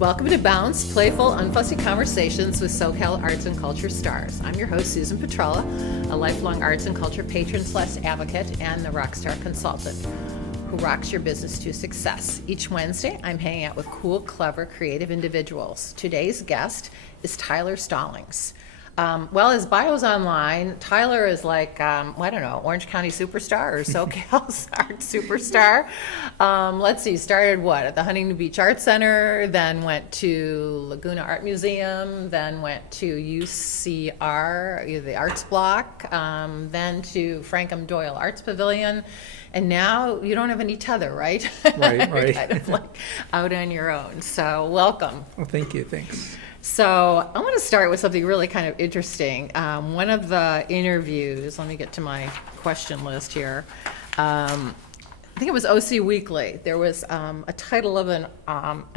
Welcome to Bounce, playful, unfussy conversations with SoCal arts and culture stars. I'm your host, Susan Petrella, a lifelong arts and culture patron / advocate and the rockstar consultant who rocks your business to success. Each Wednesday, I'm hanging out with cool, clever, creative individuals. Today's guest is Tyler Stallings. Well, his bio's online. Tyler is like, Orange County superstar or SoCal's art superstar. Let's see, started at the Huntington Beach Art Center, then went to Laguna Art Museum, then went to UCR, the Arts Block, then to Doyle Arts Pavilion. And now you don't have any tether, right? Right. You're kind of like out on your own. So welcome. Well, thank you. Thanks. So I want to start with something really kind of interesting. One of the interviews, let me get to my question list here. I think it was OC Weekly. There was a title of an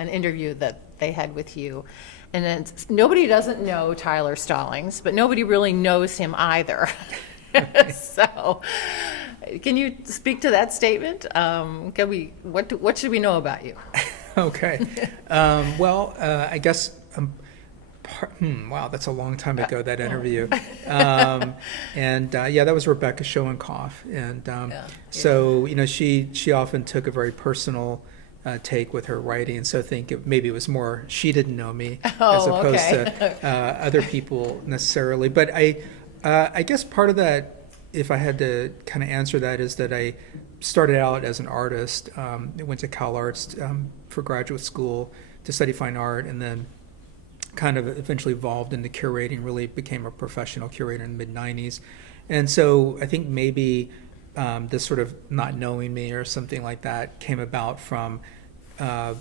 interview that they had with you. And then nobody doesn't know Tyler Stallings, but nobody really knows him either. So can you speak to that statement? What should we know about you? Okay. I guess, wow, that's a long time ago, that interview. That was Rebecca Schoenkoff. And so, she often took a very personal take with her writing. So I think maybe it was more, she didn't know me as opposed to other people necessarily. But I guess part of that, if I had to kind of answer that, is that I started out as an artist. I went to Cal Arts for graduate school to study fine art, and then kind of eventually evolved into curating, really became a professional curator in the mid-90s. And so I think maybe this sort of not knowing me or something like that came about from, I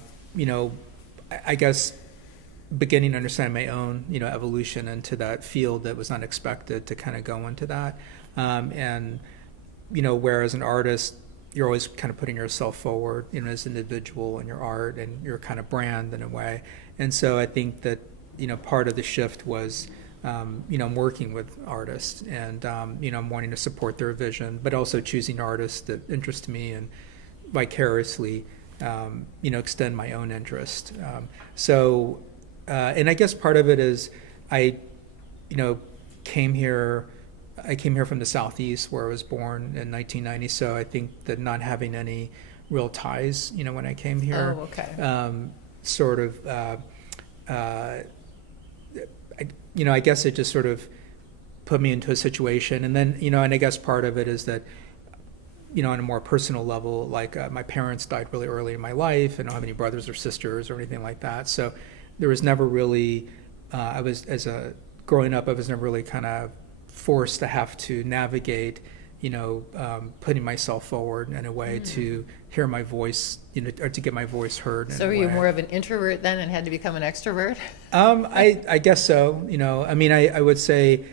guess, beginning to understand my own, evolution into that field that was unexpected to kind of go into that. Whereas an artist, you're always kind of putting yourself forward, as an individual in your art and your kind of brand in a way. And so I think that, part of the shift was, I'm working with artists and, I'm wanting to support their vision, but also choosing artists that interest me and vicariously, extend my own interest. And I guess part of it is I came here from the Southeast where I was born in 1990. So I think that not having any real ties, when I came here, I guess it just sort of put me into a situation. And then, and I guess part of it is that, on a more personal level, like my parents died really early in my life. I don't have any brothers or sisters or anything like that. So there was never really, growing up, I was never really kind of forced to have to navigate, putting myself forward in a way to hear my voice, or to get my voice heard. So were you more of an introvert then and had to become an extrovert? I guess so. I would say,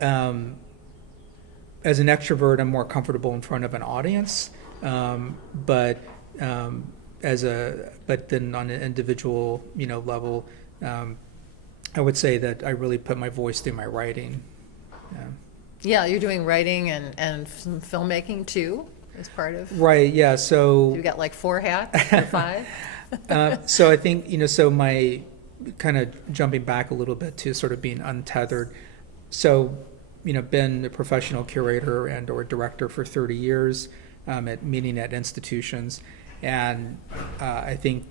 as an extrovert, I'm more comfortable in front of an audience, but then on an individual, level, I would say that I really put my voice through my writing. Yeah, you're doing writing and some filmmaking too, as part of. Right. Yeah. So you got like 4 hats or 5. So I think so my kind of jumping back a little bit to sort of being untethered. So been a professional curator and or director for 30 years, meeting at institutions, and I think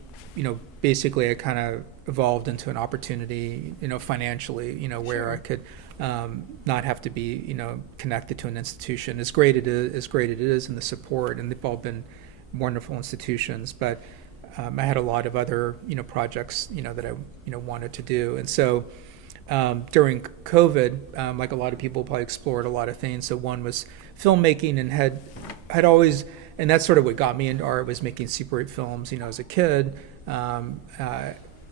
basically I kind of evolved into an opportunity financially where I could not have to be connected to an institution. As great it is, and the support, and they've all been wonderful institutions, but I had a lot of other projects that I wanted to do. And so during COVID, like a lot of people, probably explored a lot of things. So one was filmmaking, and had always, and that's sort of what got me into art, was making Super 8 films as a kid,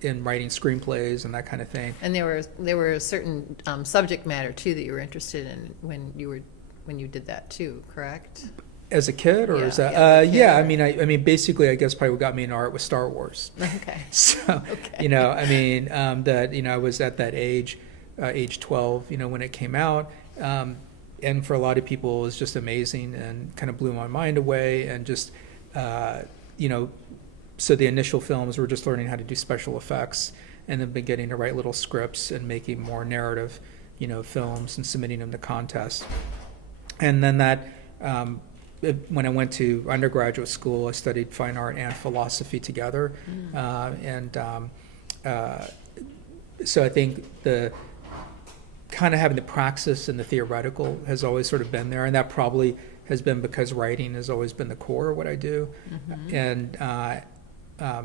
in writing screenplays and that kind of thing. And there were a certain subject matter too that you were interested in when you did that too, correct? As a kid, or as a basically, I guess probably what got me into art was Star Wars. Okay. So, okay. That I was at that age 12, when it came out, and for a lot of people, it was just amazing and kind of blew my mind away, and just, so the initial films were just learning how to do special effects, and then beginning to write little scripts and making more narrative, films and submitting them to contests. And then when I went to undergraduate school, I studied fine art and philosophy together. So I think the kind of having the praxis and the theoretical has always sort of been there, and that probably has been because writing has always been the core of what I do. And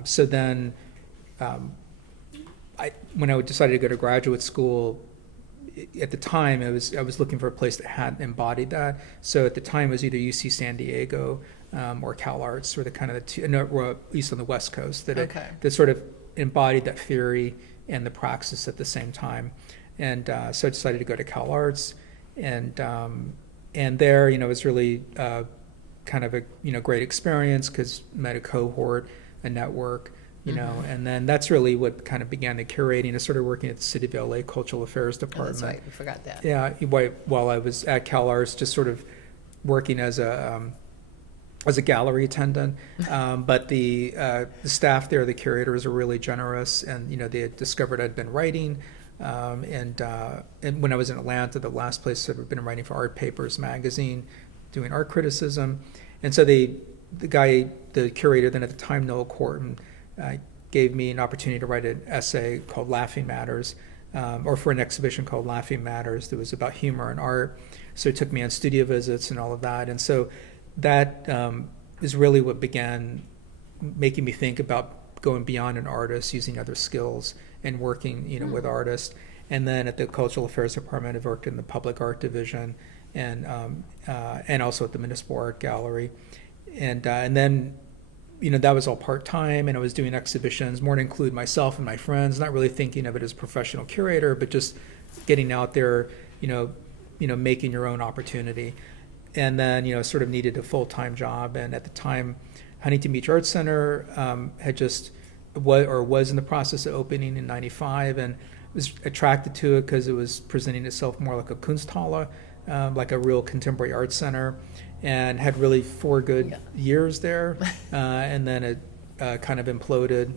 so then when I decided to go to graduate school, at the time I was looking for a place that had embodied that. So at the time it was either UC San Diego or Cal Arts, or the kind of the two, or at least on the West Coast, that sort of embodied that theory and the praxis at the same time. And so I decided to go to Cal Arts, and there, it was really kind of a great experience, because met a cohort, a network, and then that's really what kind of began the curating. I started working at the City of LA Cultural Affairs Department. Oh, that's right, we forgot that. Yeah, while I was at Cal Arts, just sort of working as a gallery attendant, but the staff there, the curators, were really generous, and they had discovered I'd been writing, and when I was in Atlanta, the last place I'd been writing for Art Papers magazine, doing art criticism, and so the curator then at the time, Noel Corton, gave me an opportunity to write an essay called Laughing Matters, or for an exhibition called Laughing Matters that was about humor and art. So he took me on studio visits and all of that, and so that is really what began making me think about going beyond an artist, using other skills and working, with artists. And then at the Cultural Affairs Department, I've worked in the Public Art Division, and also at the Municipal Art Gallery, and then that was all part-time, and I was doing exhibitions more to include myself and my friends, not really thinking of it as a professional curator, but just getting out there, making your own opportunity. And then, sort of needed a full-time job. And at the time, Huntington Beach Art Center was in the process of opening in '95, and was attracted to it because it was presenting itself more like a Kunsthalle, like a real contemporary art center, and had really 4 good years there. And then it kind of imploded.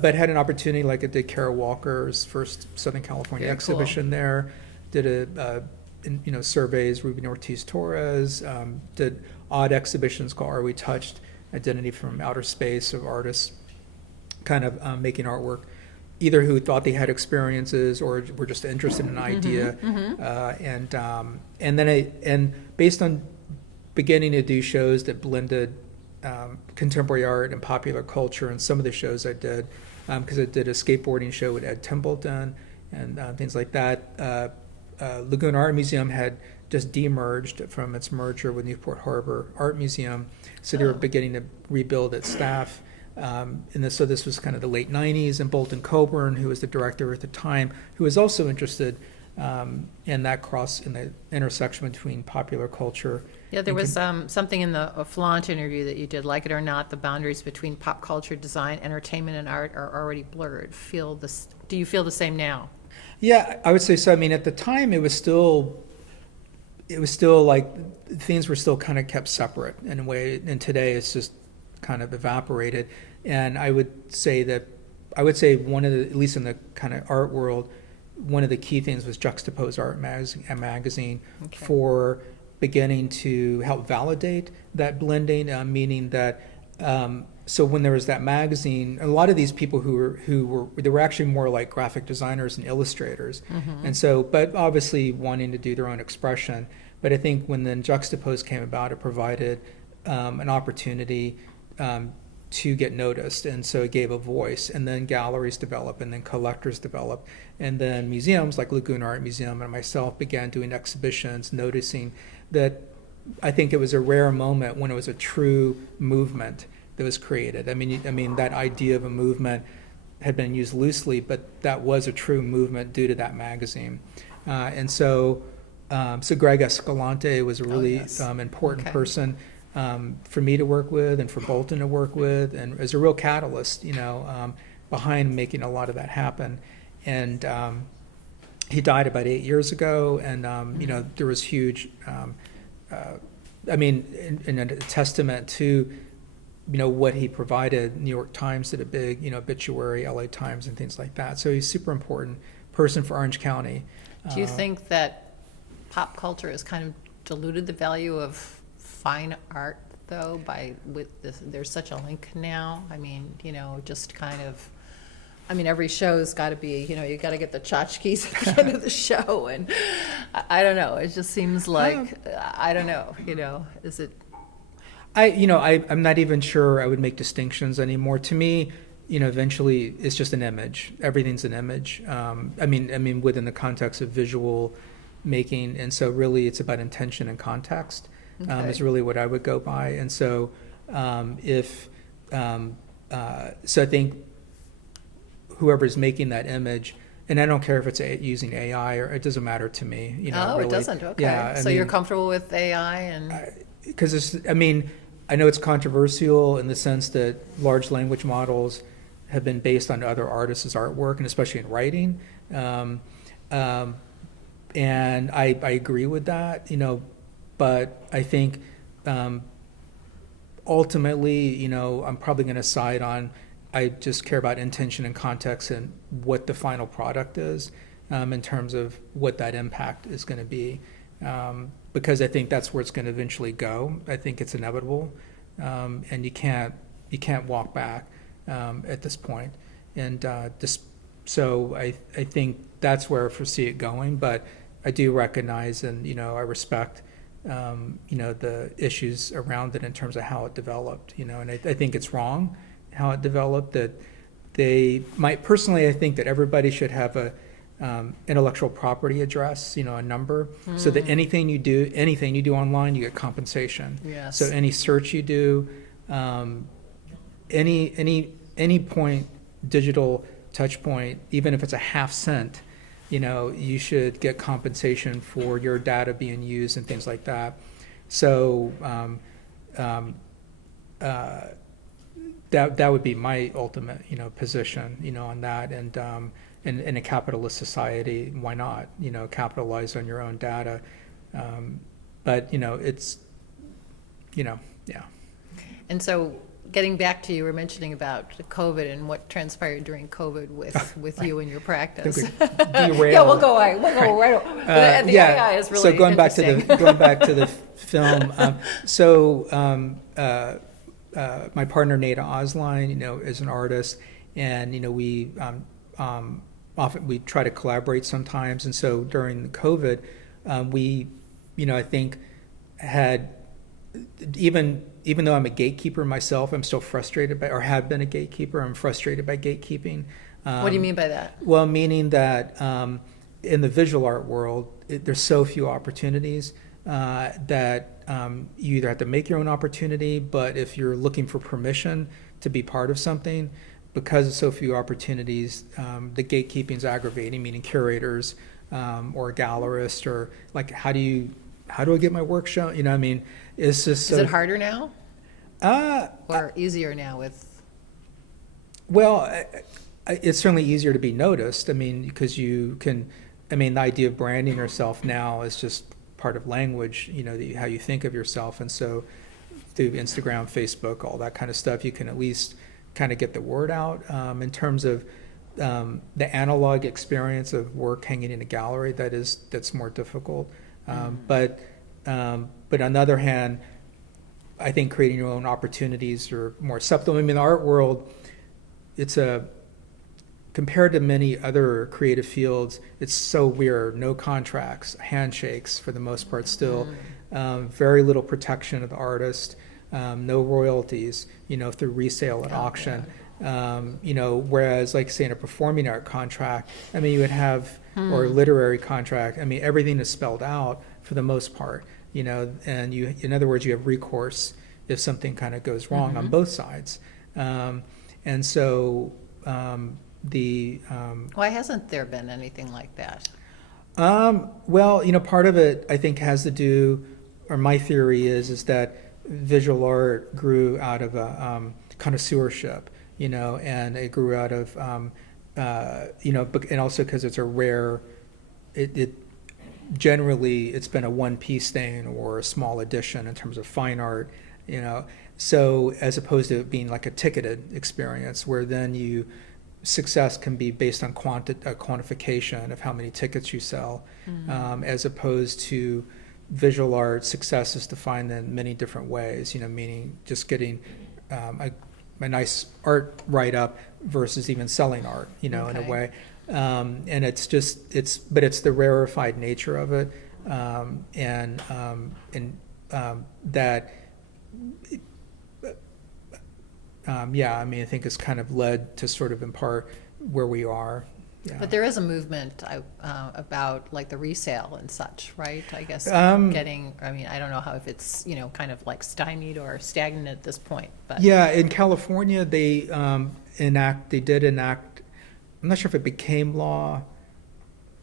But had an opportunity, like it did Kara Walker's first Southern California exhibition there, did surveys, Ruben Ortiz Torres, did odd exhibitions called Are We Touched? Identity from Outer Space, of artists kind of making artwork, either who thought they had experiences or were just interested in an idea. And based on beginning to do shows that blended contemporary art and popular culture, and some of the shows I did, because I did a skateboarding show with Ed Templeton and things like that. Laguna Art Museum had just demerged from its merger with Newport Harbor Art Museum, so they were beginning to rebuild its staff. So this was kind of the late '90s, and Bolton Coburn, who was the director at the time, who was also interested in the intersection between popular culture. Yeah, there was something in the Flaunt interview that you did, like it or not, the boundaries between pop culture, design, entertainment, and art are already blurred. Do you feel the same now? Yeah, I would say so. I mean, at the time, it was still like things were still kind of kept separate in a way, and today it's just kind of evaporated. And I would say one of the, at least in the kind of art world, one of the key things was Juxtaposed Art magazine for beginning to help validate that blending, meaning that so when there was that magazine, a lot of these people they were actually more like graphic designers and illustrators, and so, but obviously wanting to do their own expression. But I think when then Juxtaposed came about, it provided an opportunity to get noticed, and so it gave a voice, and then galleries developed, and then collectors developed, and then museums like Laguna Art Museum and myself began doing exhibitions, noticing that I think it was a rare moment when it was a true movement that was created. I mean that idea of a movement had been used loosely, but that was a true movement due to that magazine. And so Greg Escalante was a really important person for me to work with and for Bolton to work with, and as a real catalyst, behind making a lot of that happen. And he died about 8 years ago, and there was huge, in a testament to what he provided. New York Times did a big, obituary, LA Times and things like that. So he's a super important person for Orange County. Do you think that pop culture has kind of diluted the value of fine art, though, with this, there's such a link now? I mean, just kind of, every show's got to be, you got to get the tchotchkes at the end of the show, and I don't know. It just seems like, I don't know, is it? I'm not even sure I would make distinctions anymore. To me, eventually it's just an image. Everything's an image. Within the context of visual making, and so really it's about intention and context. Okay. Is really what I would go by. And so so I think whoever's making that image, and I don't care if it's using AI or it doesn't matter to me. Really. It doesn't. Okay. Yeah, so you're comfortable with AI and? Because I know it's controversial in the sense that large language models have been based on other artists' artwork, and especially in writing. And I agree with that, but I think ultimately, I'm probably going to side on, I just care about intention and context and what the final product is, in terms of what that impact is going to be. Because I think that's where it's going to eventually go. I think it's inevitable, and you can't walk back at this point. And so I think that's where I foresee it going. But I do recognize and I respect the issues around it in terms of how it developed. And I think it's wrong how it developed. That they might personally, I think that everybody should have a intellectual property address, a number, so that anything you do online, you get compensation. Yes. So any search you do, any point, digital touch point, even if it's a half cent, you should get compensation for your data being used and things like that. So that would be my ultimate, position, on that. And in a capitalist society, why not, capitalize on your own data? But, it's, yeah. And so getting back to, you were mentioning about COVID and what transpired during COVID with you and your practice. Derail. Yeah, we'll go right. The AI is really so going back to the film. My partner Nada Osline, is an artist, and we often we try to collaborate sometimes. And so during the COVID, we, I think had even though I'm a gatekeeper myself, I'm still frustrated by, or have been a gatekeeper. I'm frustrated by gatekeeping. What do you mean by that? Well, meaning that in the visual art world, there's so few opportunities that you either have to make your own opportunity, but if you're looking for permission to be part of something, because of so few opportunities, the gatekeeping is aggravating, meaning curators or a gallerist, or like, how do I get my work shown? It's just. Is it harder now? Or easier now with? Well, it's certainly easier to be noticed. Because you can, the idea of branding yourself now is just part of language, how you think of yourself. And so through Instagram, Facebook, all that kind of stuff, you can at least kind of get the word out. In terms of the analog experience of work hanging in a gallery, that's more difficult. But on the other hand, I think creating your own opportunities are more acceptable. The art world, compared to many other creative fields, it's so weird. No contracts, handshakes for the most part still, very little protection of the artist, no royalties, through resale and auction. Whereas like say in a performing art contract, you would have, or a literary contract, everything is spelled out for the most part, and you, in other words, you have recourse if something kind of goes wrong on both sides. And so why hasn't there been anything like that? Well, part of it I think has to do, or my theory is that visual art grew out of a connoisseurship, and it grew out of, and also because it's a rare, generally it's been a one-piece thing or a small edition in terms of fine art, you know. So as opposed to it being like a ticketed experience where then success can be based on quantification of how many tickets you sell, as opposed to visual art, success is defined in many different ways, you know, meaning just getting a nice art write-up versus even selling art, you know, in a way. And it's the rarefied nature of it, and that, I mean, I think it's kind of led to sort of in part where we are. Yeah. But there is a movement about like the resale and such, right? I guess I mean, I don't know if it's, you know, kind of like stymied or stagnant at this point, but. Yeah, in California, they did enact, I'm not sure if it became law.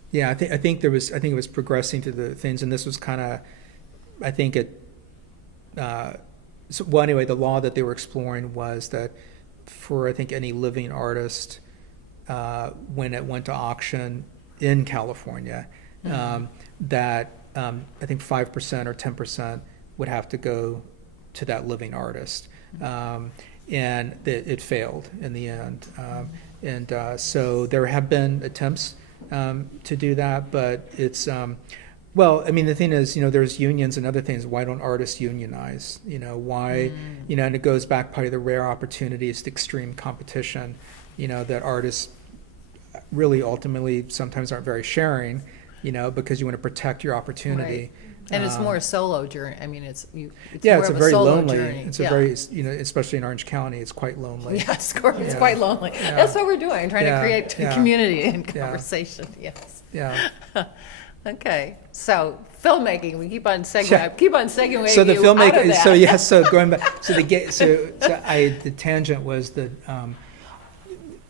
Yeah, I think it was progressing to the things, and this was kind of, I think it, well, anyway, the law that they were exploring was that for, I think, any living artist, when it went to auction in California, that I think 5% or 10% would have to go to that living artist. And it failed in the end. So there have been attempts to do that, but it's, well, I mean, the thing is, you know, there's unions and other things. Why don't artists unionize? You know, why, you know, and it goes back probably the rare opportunities to extreme competition, you know, that artists really ultimately sometimes aren't very sharing, you know, because you want to protect your opportunity. Right. And it's more solo journey. I mean, it's yeah, more it's of a very solo lonely. journey. It's a very, you know, especially in Orange County, it's quite lonely. Yes, of course, it's Yeah. quite lonely. Yeah. That's what we're doing, trying to create Yeah. community and conversation. Yes. Yeah. Okay, so filmmaking. We keep on segueing. Yeah. I keep on segueing So the you out of filmmaker. that. So yes. So going back. So the tangent was that.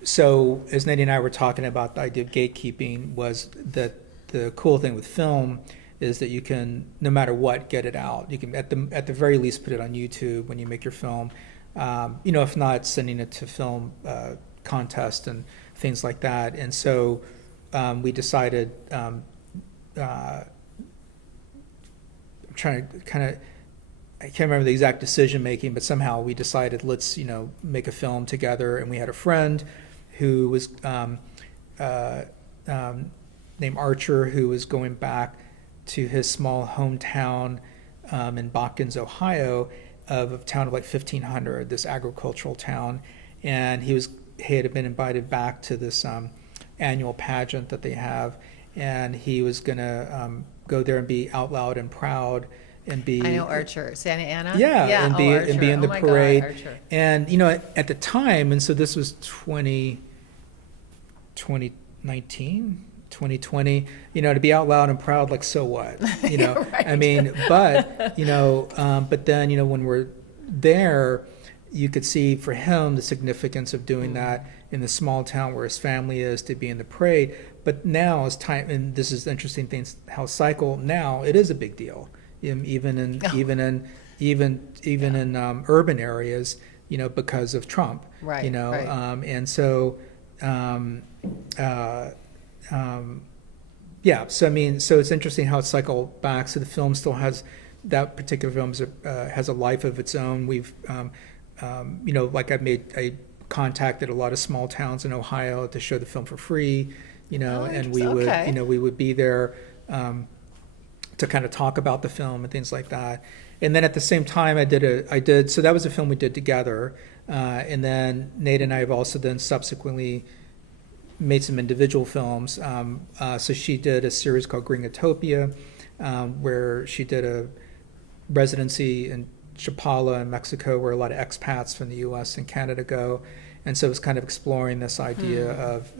So as Nadine and I were talking about the idea of gatekeeping, was that the cool thing with film is that you can, no matter what, get it out. You can at the very least put it on YouTube when you make your film. You know, if not, sending it to film contest and things like that. And so we decided. I'm trying to kind of, I can't remember the exact decision making, but somehow we decided, let's, you know, make a film together. And we had a friend who was named Archer, who was going back to his small hometown in Botkins, Ohio, of a town of like 1,500, this agricultural town. And he had been invited back to this annual pageant that they have. And he was going to go there and be out loud and proud and be. I know Archer, Santa Ana. Yeah, and be in the parade. God, Archer. And you know, at the time, and so this was 2019, 2020. You know, to be out loud and proud, like, so what? You know, Right. I mean, but you know, but then, you know, when we're there, you could see for him the significance of doing that in the small town where his family is, to be in the parade. But now, as time, and this is the interesting thing, how cycle now it is a big deal, even in urban areas, you know, because of Trump, Right, you know, right. And so, yeah. So I mean, so it's interesting how it cycled back. So the film still has, that particular film has a life of its own. We've, you know, like I contacted a lot of small towns in Ohio to show the film for free. You know, and we would, okay. you know, we would be there to kind of talk about the film and things like that. And then at the same time, so that was a film we did together. And then Nate and I have also then subsequently made some individual films. So she did a series called Aridtopia, where she did a residency in Chapala in Mexico, where a lot of expats from the U.S. and Canada go. And so it was kind of exploring this idea of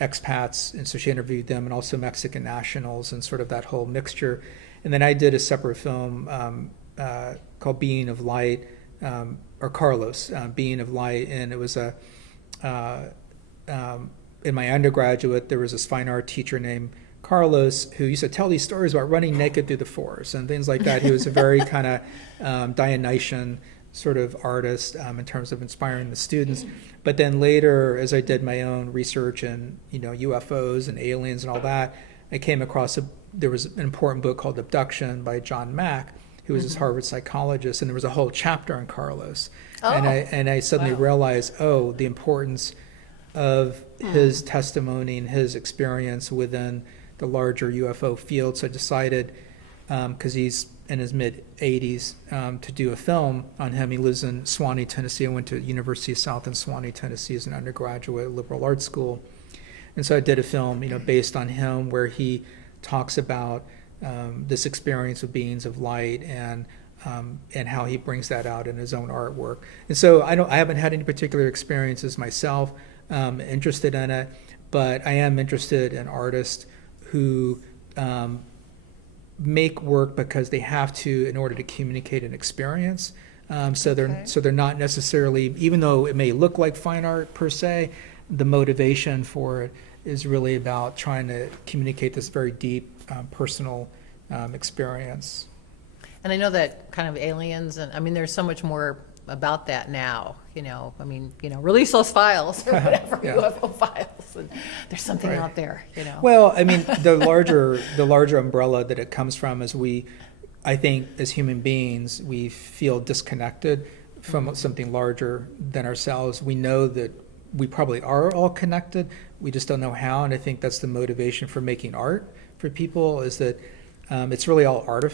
expats, and so she interviewed them, and also Mexican nationals, and sort of that whole mixture. And then I did a separate film called Being of Light, or Carlos, Being of Light, and it was in my undergraduate, there was this fine art teacher named Carlos who used to tell these stories about running naked through the forest and things like that. He was a very kind of Dionysian sort of artist in terms of inspiring the students. But then later, as I did my own research in, you know, UFOs and aliens and all that, I came across there was an important book called Abduction by John Mack, who was this Harvard psychologist, and there was a whole chapter on Carlos. Oh, And I suddenly wow. realized, the importance of his testimony and his experience within the larger UFO field. So I decided, because he's in his mid-80s, to do a film on him. He lives in Swanee, Tennessee. I went to University of South in Swanee, Tennessee as an undergraduate at liberal arts school. And so I did a film, based on him, where he talks about this experience of beings of light and how he brings that out in his own artwork. And so I haven't had any particular experiences myself interested in it, but I am interested in artists who make work because they have to in order to communicate an experience. So they're not necessarily, even though it may look like fine art per se, the motivation for it is really about trying to communicate this very deep personal experience. And I know that kind of aliens, and I mean, there's so much more about that now, release those files or whatever, Yeah. UFO files, and there's something Right. out there, Well, I mean, the larger umbrella that it comes from is I think as human beings, we feel disconnected from something larger than ourselves. We know that we probably are all connected. We just don't know how. And I think that's the motivation for making art for people, is that it's really all art,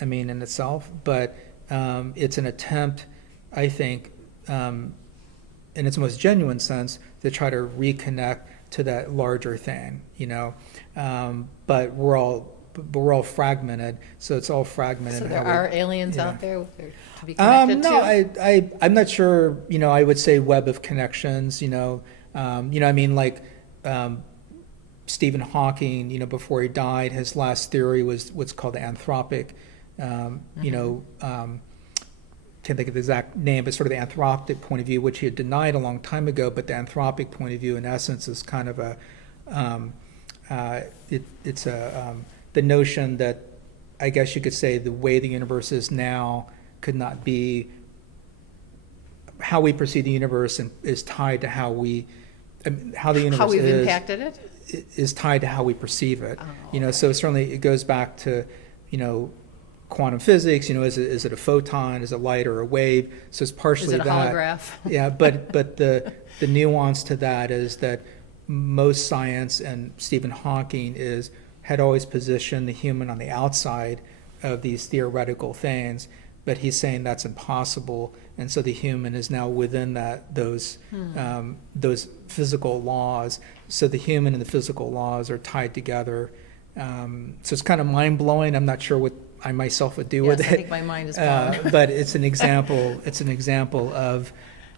in itself, but it's an attempt, I think, in its most genuine sense, to try to reconnect to that larger thing, but we're all fragmented, so it's all fragmented. So there are aliens out there to be connected no, to? I'm not sure, I would say web of connections, like Stephen Hawking, before he died, his last theory was what's called the anthropic, can't think of the exact name, but sort of the anthropic point of view, which he had denied a long time ago. But the anthropic point of view, in essence, is kind of the notion that, I guess you could say, the way the universe is now could not be. How we perceive the universe is tied to how the universe How we've impacted it? is tied to how we perceive it. Okay. So certainly it goes back to, quantum physics. Is it a photon? Is it light or a wave? So it's partially Is it a that. holograph? Yeah, but the nuance to that is that most science, and Stephen Hawking had always positioned the human on the outside of these theoretical things, but he's saying that's impossible, and so the human is now within those physical laws. So the human and the physical laws are tied together. So it's kind of mind-blowing. I'm not sure what I myself would do with it. I think my mind is blown. But it's an example. It's an example of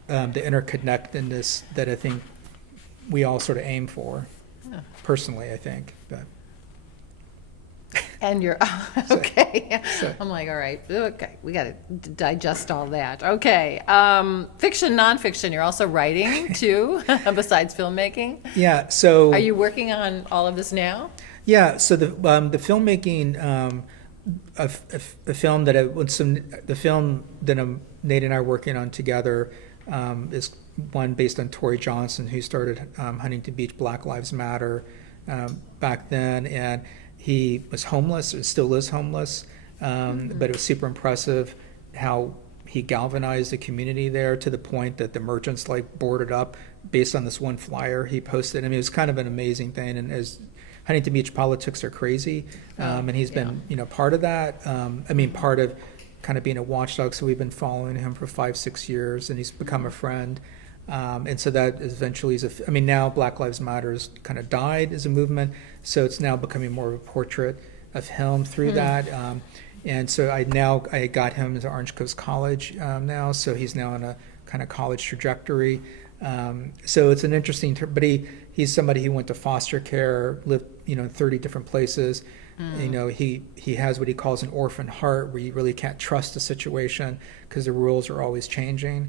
the interconnectedness that I think we all sort of aim for. Personally, I think. But And you're okay. So- I'm like, all right, okay, we got to digest all that. Okay, fiction, nonfiction. You're also writing too, besides filmmaking. yeah. So Are you working on all of this now? yeah. So the filmmaking. A film that the film that Nate and I are working on together is one based on Tori Johnson, who started Huntington Beach Black Lives Matter back then, and he was homeless and still is homeless, but it was super impressive how he galvanized the community there to the point that the merchants boarded up based on this one flyer he posted. It was kind of an amazing thing, and as Huntington Beach politics are crazy, and he's been, part of that. Part of kind of being a watchdog. So we've been following him for 5-6 years, and he's become a friend. And so that eventually now Black Lives Matter has kind of died as a movement, so it's now becoming more of a portrait of him through that. And so I got him to Orange Coast College now, so he's now on a kind of college trajectory. So it's an interesting, but he's somebody who went to foster care, lived, in 30 different places. He has what he calls an orphan heart, where you really can't trust the situation because the rules are always changing.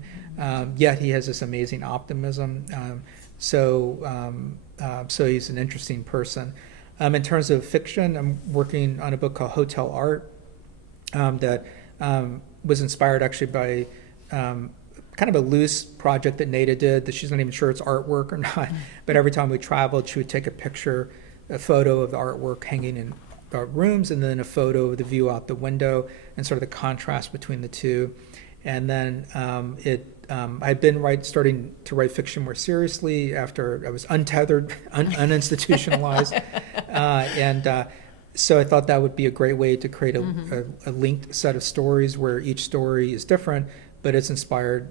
Yet he has this amazing optimism. So he's an interesting person. In terms of fiction, I'm working on a book called Hotel Art that was inspired actually by kind of a loose project that Nada did, that she's not even sure it's artwork or not. But every time we traveled, she would take a photo of the artwork hanging in rooms, and then a photo of the view out the window and sort of the contrast between the two. And then I'd been starting to write fiction more seriously after I was untethered, uninstitutionalized. So I thought that would be a great way to create a linked set of stories where each story is different, but it's inspired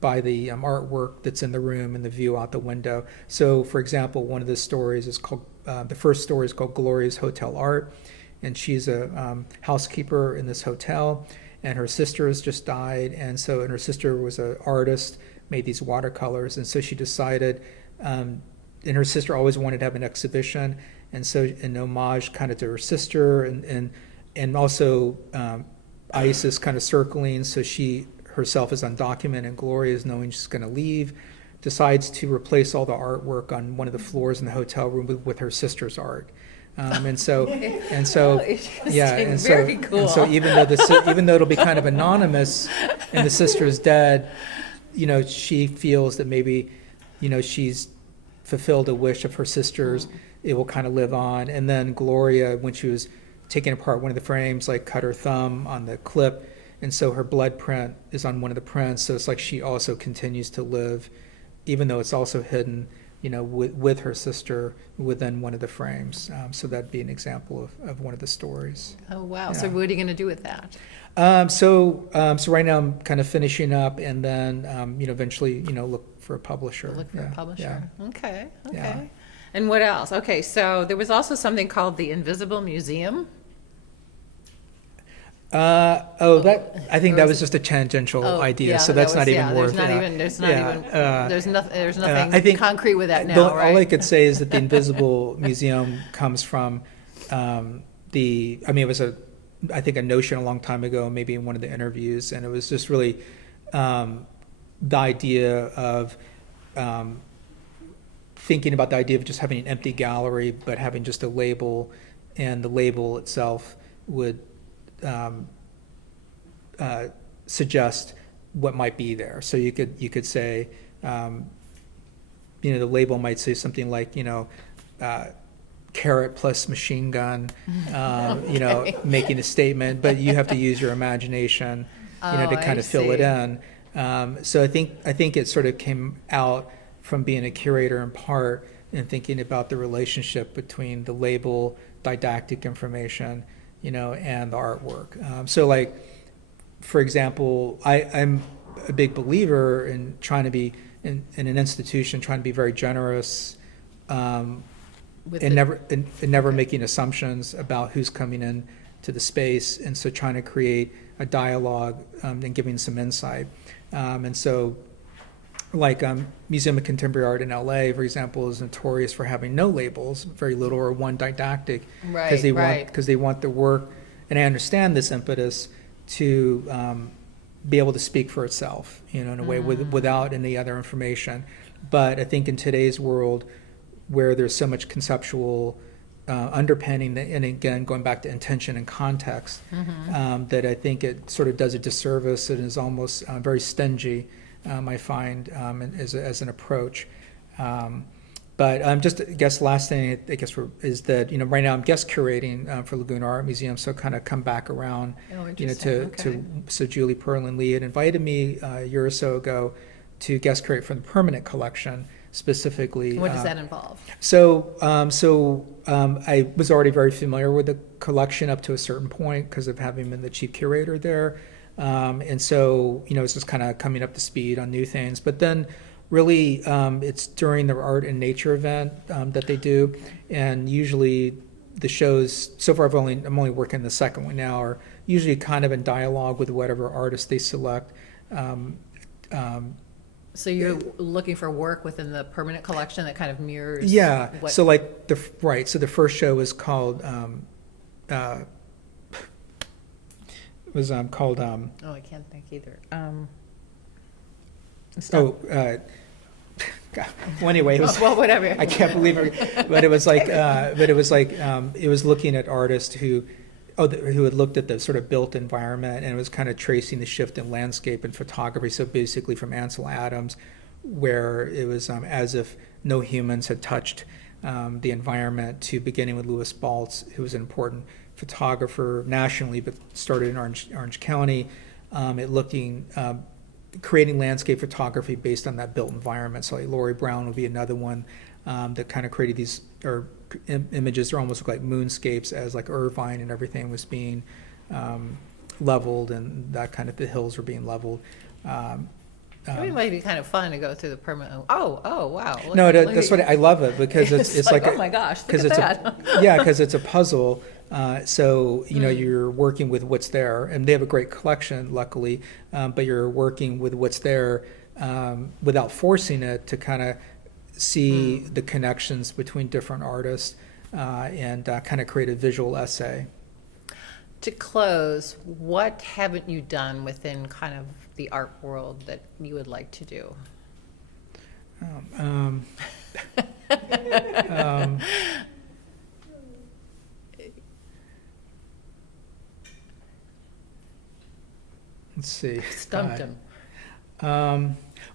by the artwork that's in the room and the view out the window. So, for example, one of the stories is called, the first story is called Gloria's Hotel Art, and she's a housekeeper in this hotel, and her sister has just died, and her sister was an artist, made these watercolors, and so she decided, and her sister always wanted to have an exhibition, and so in homage kind of to her sister, and also ICE is kind of circling, so she herself is undocumented, and Gloria is knowing she's going to leave, decides to replace all the artwork on one of the floors in the hotel room with her sister's art. And so, yeah, very cool. And so even though it'll be kind of anonymous, and the sister is dead, she feels that maybe, she's fulfilled a wish of her sister's. It will kind of live on. And then Gloria, when she was taking apart one of the frames, like cut her thumb on the clip, and so her blood print is on one of the prints. So it's like she also continues to live, even though it's also hidden, with her sister within one of the frames. So that'd be an example of one of the stories. Oh, wow. Yeah. So what are you going to do with that? So right now I'm kind of finishing up, and then, eventually, look for a publisher. Look for a publisher. Yeah. Okay. Yeah. And what else? Okay, so there was also something called the Invisible Museum. I think that was just a tangential idea, so that's not even worth it. There's nothing concrete with that now, right? All I could say is that the Invisible Museum comes from it was I think a notion a long time ago, maybe in one of the interviews, and it was just really the idea of thinking about the idea of just having an empty gallery, but having just a label, and the label itself would suggest what might be there. So you could say, the label might say something like, carrot plus machine gun, making a statement, but you have to use your imagination, to kind of fill it in. So I think it sort of came out from being a curator in part and thinking about the relationship between the label, didactic information, and the artwork. So like, for example, I'm a big believer in trying to be in an institution, trying to be very generous, and never making assumptions about who's coming in to the space, and so trying to create a dialogue and giving some insight. And so, like Museum of Contemporary Art in LA, for example, is notorious for having no labels, very little or one didactic, because they want the work, and I understand this impetus to be able to speak for itself, in a way without any other information. But I think in today's world, where there's so much conceptual underpinning, and again, going back to intention and context, that I think it sort of does a disservice and is almost very stingy, I find, as an approach. But just, I guess, last thing, is that, right now I'm guest curating for Laguna Art Museum, so kind of come back around, so Julie Perlin Lee had invited me a year or so ago to guest curate for the permanent collection, specifically. What does that involve? So I was already very familiar with the collection up to a certain point because of having been the chief curator there. And so, it's just kind of coming up to speed on new things. But then really, it's during the art and nature event that they do. And usually the shows, so far I'm only working the second one now, are usually kind of in dialogue with whatever artist they select. So you're looking for work within the permanent collection that kind of mirrors. Yeah. So like So the first show was called. I can't think either. Well, anyway, it was. Well, whatever. I can't believe it, but it was like. It was looking at artists who had looked at the sort of built environment, and it was kind of tracing the shift in landscape and photography. So basically from Ansel Adams, where it was as if no humans had touched the environment, to beginning with Louis Baltz, who was an important photographer nationally, but started in Orange County, creating landscape photography based on that built environment. So like Lori Brown would be another one that kind of created these images that almost look like moonscapes, as like Irvine and everything was being leveled, and that kind of, the hills were being leveled. It might be kind of fun to go through the permanent. Oh, wow. That's what I love it, because it's like oh my gosh, look at that. Because it's a puzzle. So you're working with what's there, and they have a great collection, luckily. But you're working with what's there without forcing it, to kind of see the connections between different artists and kind of create a visual essay. To close, what haven't you done within kind of the art world that you would like to do? Let's see. Stumped him.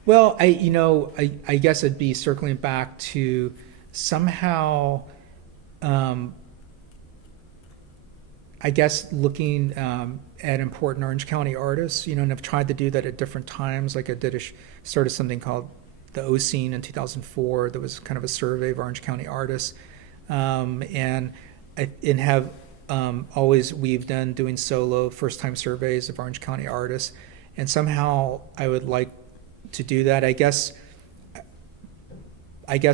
Well, I guess it'd be circling back to somehow, I guess, looking at important Orange County artists, and I've tried to do that at different times. Like I started something called the O-Scene in 2004. That was kind of a survey of Orange County artists, and have always weaved in doing solo first-time surveys of Orange County artists. And somehow I would like to do that. I guess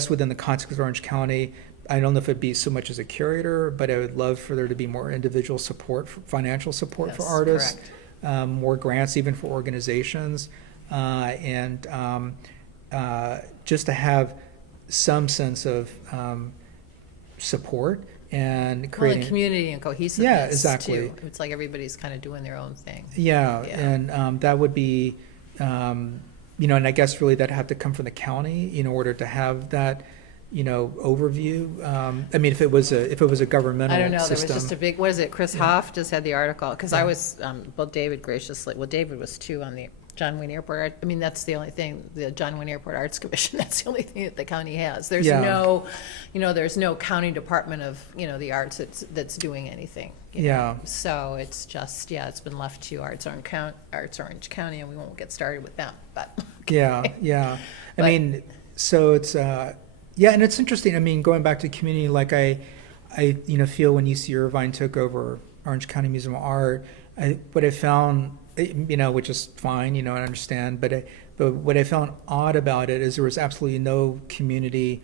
within the context of Orange County, I don't know if it'd be so much as a curator, but I would love for there to be more individual support, financial support for artists, more grants even for organizations, and just to have some sense of support and creating community and cohesiveness. Yeah, exactly. Too. It's like everybody's kind of doing their own thing. Yeah. And that would be, and I guess really that'd have to come from the county in order to have that, overview. I mean, if it was a governmental I don't know. system. There was just a big. What is it? Chris Hoff just had the article, because I was. David graciously. Well, David was too on the John Wayne Airport. I mean, that's the only thing. The John Wayne Airport Arts Commission. That's the only thing that the county has. There's no, there's no county department of the arts that's doing anything. So it's just it's been left to Arts Orange County, and we won't get started with them. But I mean, so it's and it's interesting. I mean, going back to community, like I feel when UC Irvine took over Orange County Museum of Art, what I found, which is fine, I understand, but what I found odd about it is there was absolutely no community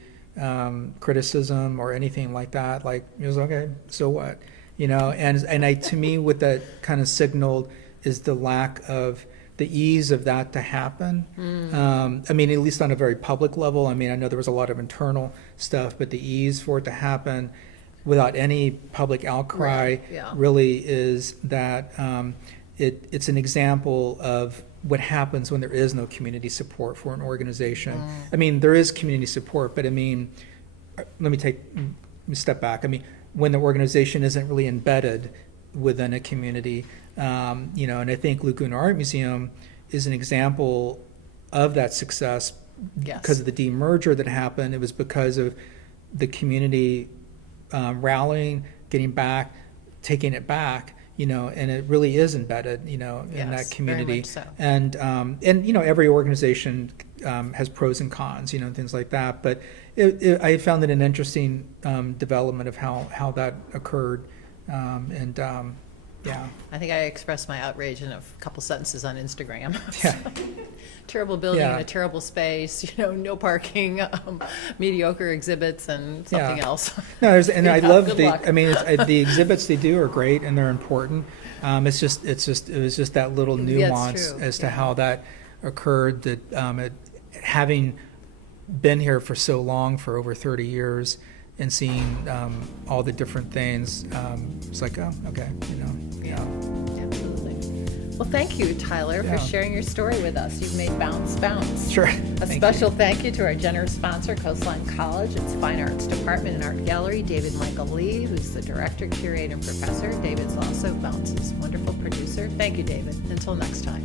criticism or anything like that. Like, it was okay, so what, and to me, what that kind of signaled is the lack of the ease of that to happen. I mean, at least on a very public level. I mean, I know there was a lot of internal stuff, but the ease for it to happen without any public outcry really is that it's an example of what happens when there is no community support for an organization. I mean, there is community support, but I mean, let me step back. I mean, when the organization isn't really embedded within a community, and I think Laguna Art Museum is an example of that success because of the demerger that happened. It was because of the community rallying, getting back, taking it back, and it really is embedded, in that community. Very much so. And every organization has pros and cons, and things like that. But I found it an interesting development of how that occurred, I think I expressed my outrage in a couple sentences on Instagram. Yeah. Terrible building in a terrible space, no parking, mediocre exhibits, and something else. No, I love luck. I mean, the exhibits they do are great and they're important. It was just that little nuance as to how that occurred. That having been here for so long, for over 30 years, and seeing all the different things, it's like, oh, okay, Absolutely. Well, thank you, Tyler, for sharing your story with us. You've made bounce. Sure. A special thank you to our generous sponsor, Coastline College, its Fine Arts Department and Art Gallery, David Michael Lee, who's the Director, Curator, and Professor. David's also Bounce's wonderful producer. Thank you, David. Until next time.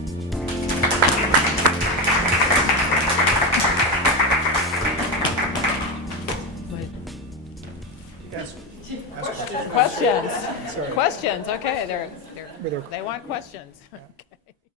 questions. Okay, Were there- they want questions. Okay.